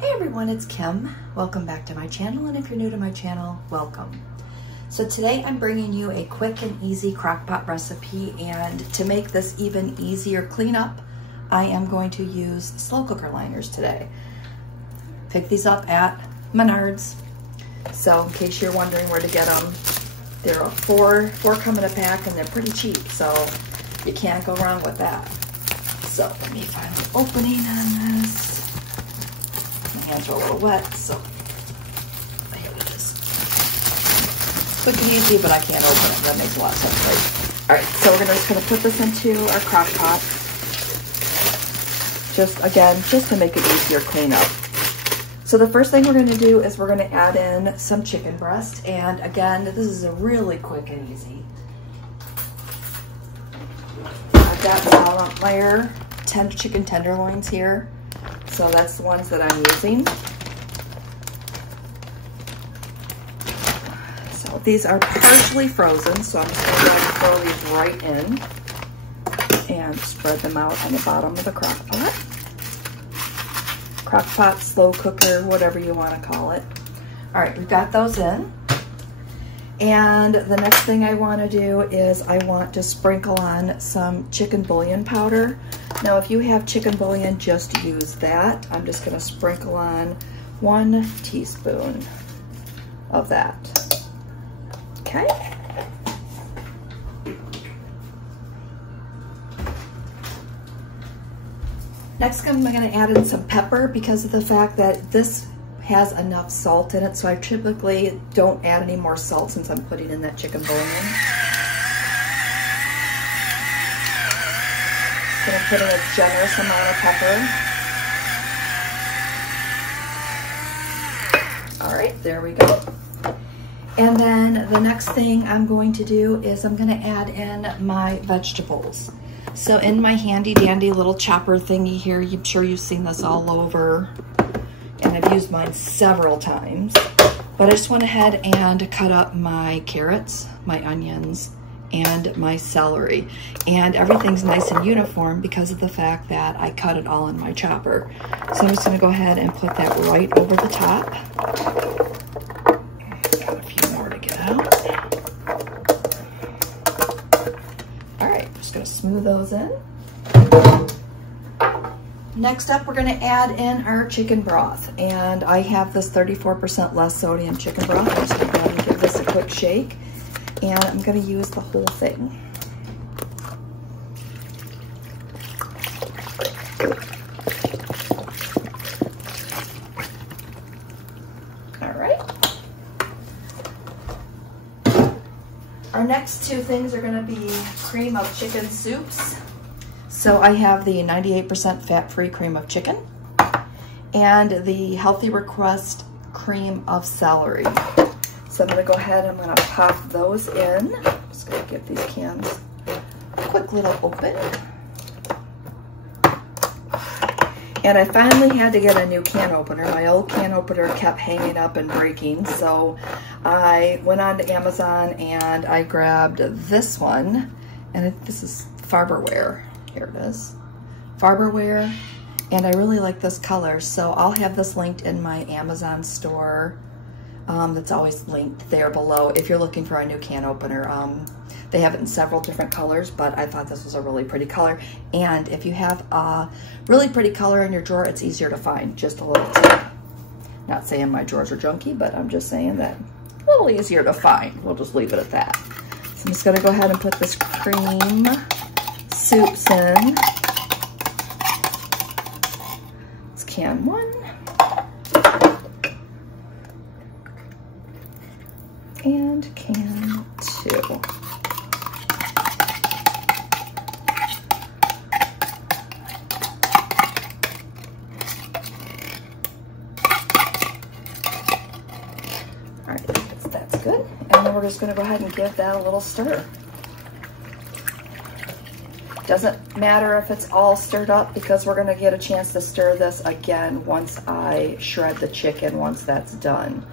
Hey everyone, it's Kim. Welcome back to my channel, and if you're new to my channel, welcome. So today I'm bringing you a quick and easy crockpot recipe, and to make this even easier cleanup, I am going to use slow cooker liners today. Pick these up at Menards. So in case you're wondering where to get them, there are four come in a pack, and they're pretty cheap, so you can't go wrong with that. So let me find the opening on this. My hands are a little wet, so here it is. Quick and easy, but I can't open it. That makes a lot of sense, right? All right, so we're just gonna put this into our crock pot. Just to make it easier cleanup. So the first thing we're gonna do is we're gonna add in some chicken breast, and again, this is a really quick and easy. I've got my 10 chicken tenderloins here. So that's the ones that I'm using. So these are partially frozen, so I'm just going to go ahead and throw these right in and spread them out on the bottom of the crock pot. Crock pot, slow cooker, whatever you want to call it. All right, we've got those in. And the next thing I want to do is I want to sprinkle on some chicken bouillon powder. Now, if you have chicken bouillon, just use that. I'm just going to sprinkle on 1 teaspoon of that. Okay. Next, I'm going to add in some pepper because of the fact that this has enough salt in it, so I typically don't add any more salt since I'm putting in that chicken bouillon. I'm gonna put in a generous amount of pepper. All right, there we go. And then the next thing I'm going to do is I'm gonna add in my vegetables. So in my handy dandy little chopper thingy here, I'm sure you've seen this all over, and I've used mine several times, but I just went ahead and cut up my carrots, my onions, and my celery. And everything's nice and uniform because of the fact that I cut it all in my chopper. So I'm just gonna go ahead and put that right over the top. Got a few more to get out. All right, just gonna smooth those in. Next up, we're gonna add in our chicken broth. And I have this 34% less sodium chicken broth. I'm just gonna go ahead and give this a quick shake. And I'm gonna use the whole thing. All right. Our next two things are gonna be cream of chicken soups. So I have the 98% fat-free cream of chicken and the Healthy Request cream of celery. So I'm gonna go ahead and I'm gonna pop those in. Just gonna give these cans a quick little open. And I finally had to get a new can opener. My old can opener kept hanging up and breaking. So I went on to Amazon and I grabbed this one. And this is Farberware. Here it is. Farberware. And I really like this color. So I'll have this linked in my Amazon store. That's always linked there below if you're looking for a new can opener. They have it in several different colors, but I thought this was a really pretty color. And if you have a really pretty color in your drawer, it's easier to find. Just a little tip. Not saying my drawers are junky, but I'm just saying that a little easier to find. We'll just leave it at that. So I'm just gonna go ahead and put this cream soups in. It's can 1. And can 2. All right, that's good. And then we're just gonna go ahead and give that a little stir. Doesn't matter if it's all stirred up because we're gonna get a chance to stir this again once I shred the chicken, once that's done.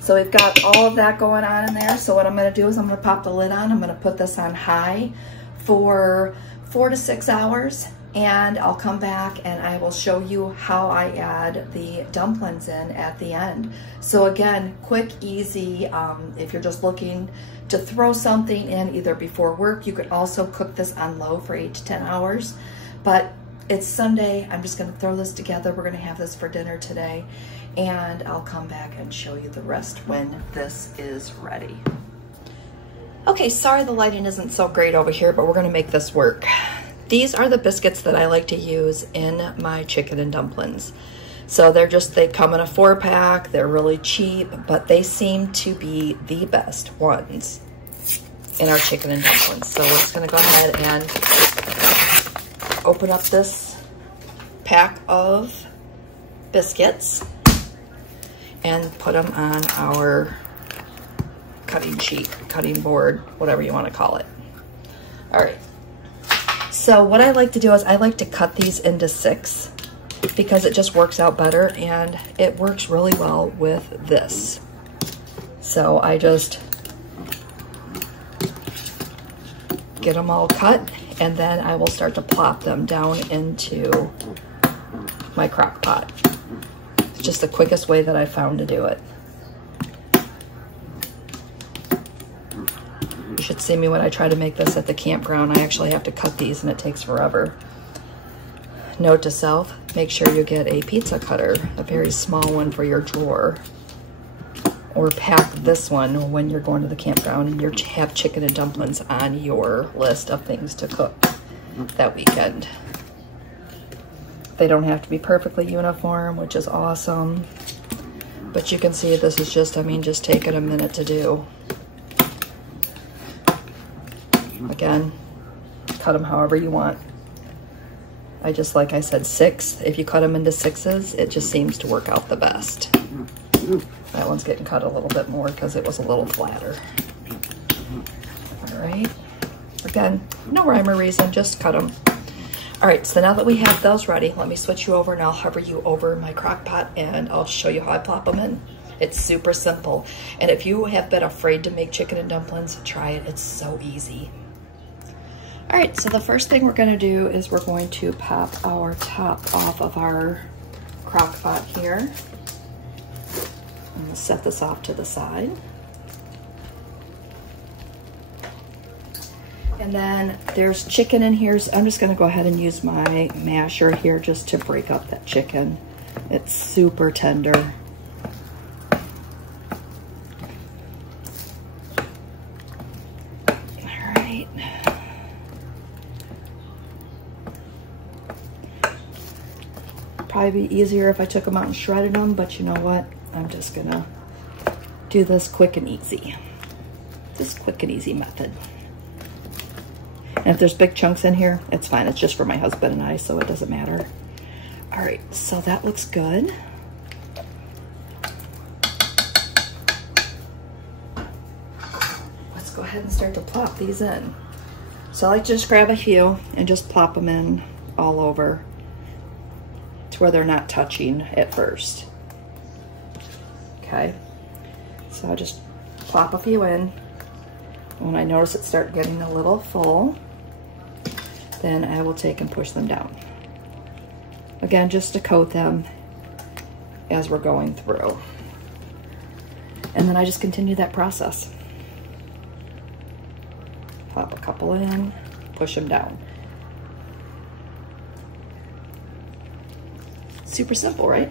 So we've got all of that going on in there. So what I'm gonna do is I'm gonna pop the lid on. I'm gonna put this on high for 4 to 6 hours. and I'll come back and I will show you how I add the dumplings in at the end. So again, quick, easy. If you're just looking to throw something in either before work, you could also cook this on low for 8 to 10 hours. But it's Sunday, I'm just gonna throw this together. We're gonna have this for dinner today, and I'll come back and show you the rest when this is ready. Okay, sorry the lighting isn't so great over here, but we're gonna make this work. These are the biscuits that I like to use in my chicken and dumplings. So they come in a 4-pack, they're really cheap, but they seem to be the best ones in our chicken and dumplings. So we're just gonna go ahead and open up this pack of biscuits and put them on our cutting sheet, cutting board, whatever you want to call it. All right. So what I like to do is I like to cut these into 6 because it just works out better, and it works really well with this. So I just get them all cut, and then I will start to plop them down into my crock pot. It's just the quickest way that I found to do it. You should see me when I try to make this at the campground. I actually have to cut these and it takes forever. Note to self, make sure you get a pizza cutter, a very small one for your drawer. Or pack this one when you're going to the campground and you have chicken and dumplings on your list of things to cook that weekend. They don't have to be perfectly uniform, which is awesome. But you can see this is just, just taking a minute to do. Again, cut them however you want. Like I said, 6. If you cut them into 6s, it just seems to work out the best. That one's getting cut a little bit more because it was a little flatter. All right. Again, no rhyme or reason, just cut them. All right, so now that we have those ready, let me switch you over and I'll hover you over my crock pot and I'll show you how I plop them in. It's super simple. And if you have been afraid to make chicken and dumplings, try it. It's so easy. All right, so the first thing we're gonna do is we're going to pop our top off of our crock pot here. I'm gonna set this off to the side. And then there's chicken in here, so I'm just gonna go ahead and use my masher here just to break up that chicken. It's super tender. Probably be easier if I took them out and shredded them, but you know what? I'm just gonna do this quick and easy. This quick and easy method. And if there's big chunks in here, it's fine. It's just for my husband and I, so it doesn't matter. All right, so that looks good. Let's go ahead and start to plop these in. So I like to just grab a few and just plop them in all over to where they're not touching at first. Okay, so I just plop a few in. When I notice it start getting a little full, then I will take and push them down. Again, just to coat them as we're going through. And then I just continue that process. Pop a couple in, push them down. Super simple, right?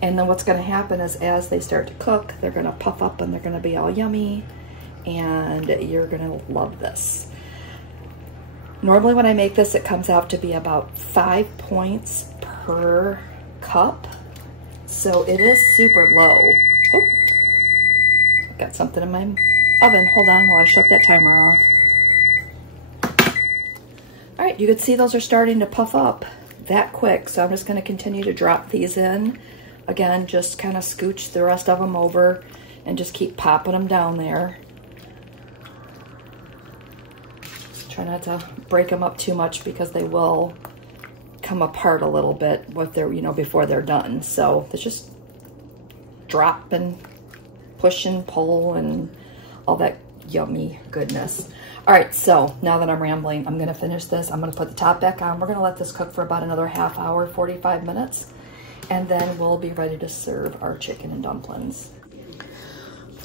And then what's gonna happen is as they start to cook, they're gonna puff up and they're gonna be all yummy, and you're gonna love this. Normally when I make this, it comes out to be about 5 points per cup. So it is super low. Oh, got something in my oven. Hold on while I shut that timer off. All right, you can see those are starting to puff up that quick. So I'm just gonna continue to drop these in. Again, just kind of scooch the rest of them over and just keep popping them down there. Try not to break them up too much because they will come apart a little bit with their, before they're done. So it's just drop and push and pull and all that yummy goodness. All right, so now that I'm rambling, I'm gonna finish this. I'm gonna put the top back on. We're gonna let this cook for about another half hour, 45 minutes, and then we'll be ready to serve our chicken and dumplings.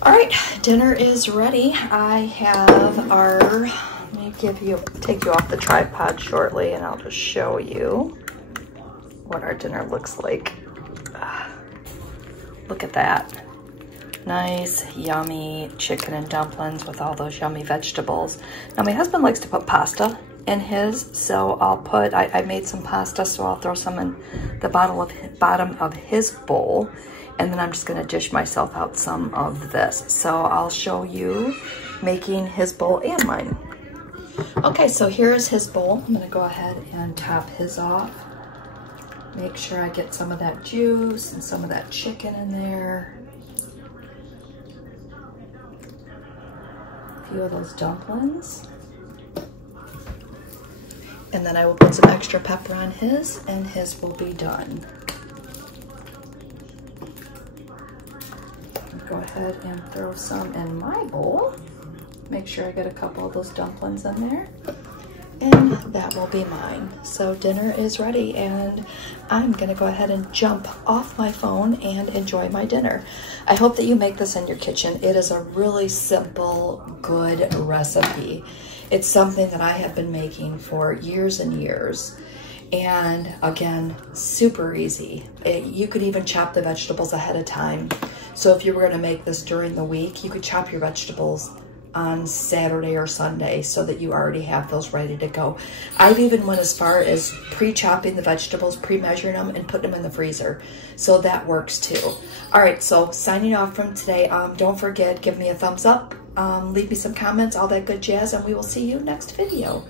All right, dinner is ready. I have our, let me take you off the tripod shortly, and I'll just show you what our dinner looks like. Look at that. Nice, yummy chicken and dumplings with all those yummy vegetables. Now, my husband likes to put pasta in his, so I'll put, I made some pasta, so I'll throw some in the bottom of his bowl. And then I'm just gonna dish myself out some of this. So I'll show you making his bowl and mine. Okay, so here is his bowl. I'm gonna go ahead and top his off. Make sure I get some of that juice and some of that chicken in there. A few of those dumplings. And then I will put some extra pepper on his, and his will be done. Go ahead and throw some in my bowl. Make sure I get a couple of those dumplings in there. And that will be mine. So dinner is ready, and I'm gonna go ahead and jump off my phone and enjoy my dinner. I hope that you make this in your kitchen. It is a really simple, good recipe. It's something that I have been making for years and years. And again, super easy. You could even chop the vegetables ahead of time. So if you were gonna make this during the week, you could chop your vegetables on Saturday or Sunday so that you already have those ready to go. I've even went as far as pre-chopping the vegetables, pre-measuring them, and putting them in the freezer. So that works too. All right, so signing off from today. Don't forget, give me a thumbs up, leave me some comments, all that good jazz, and we will see you next video.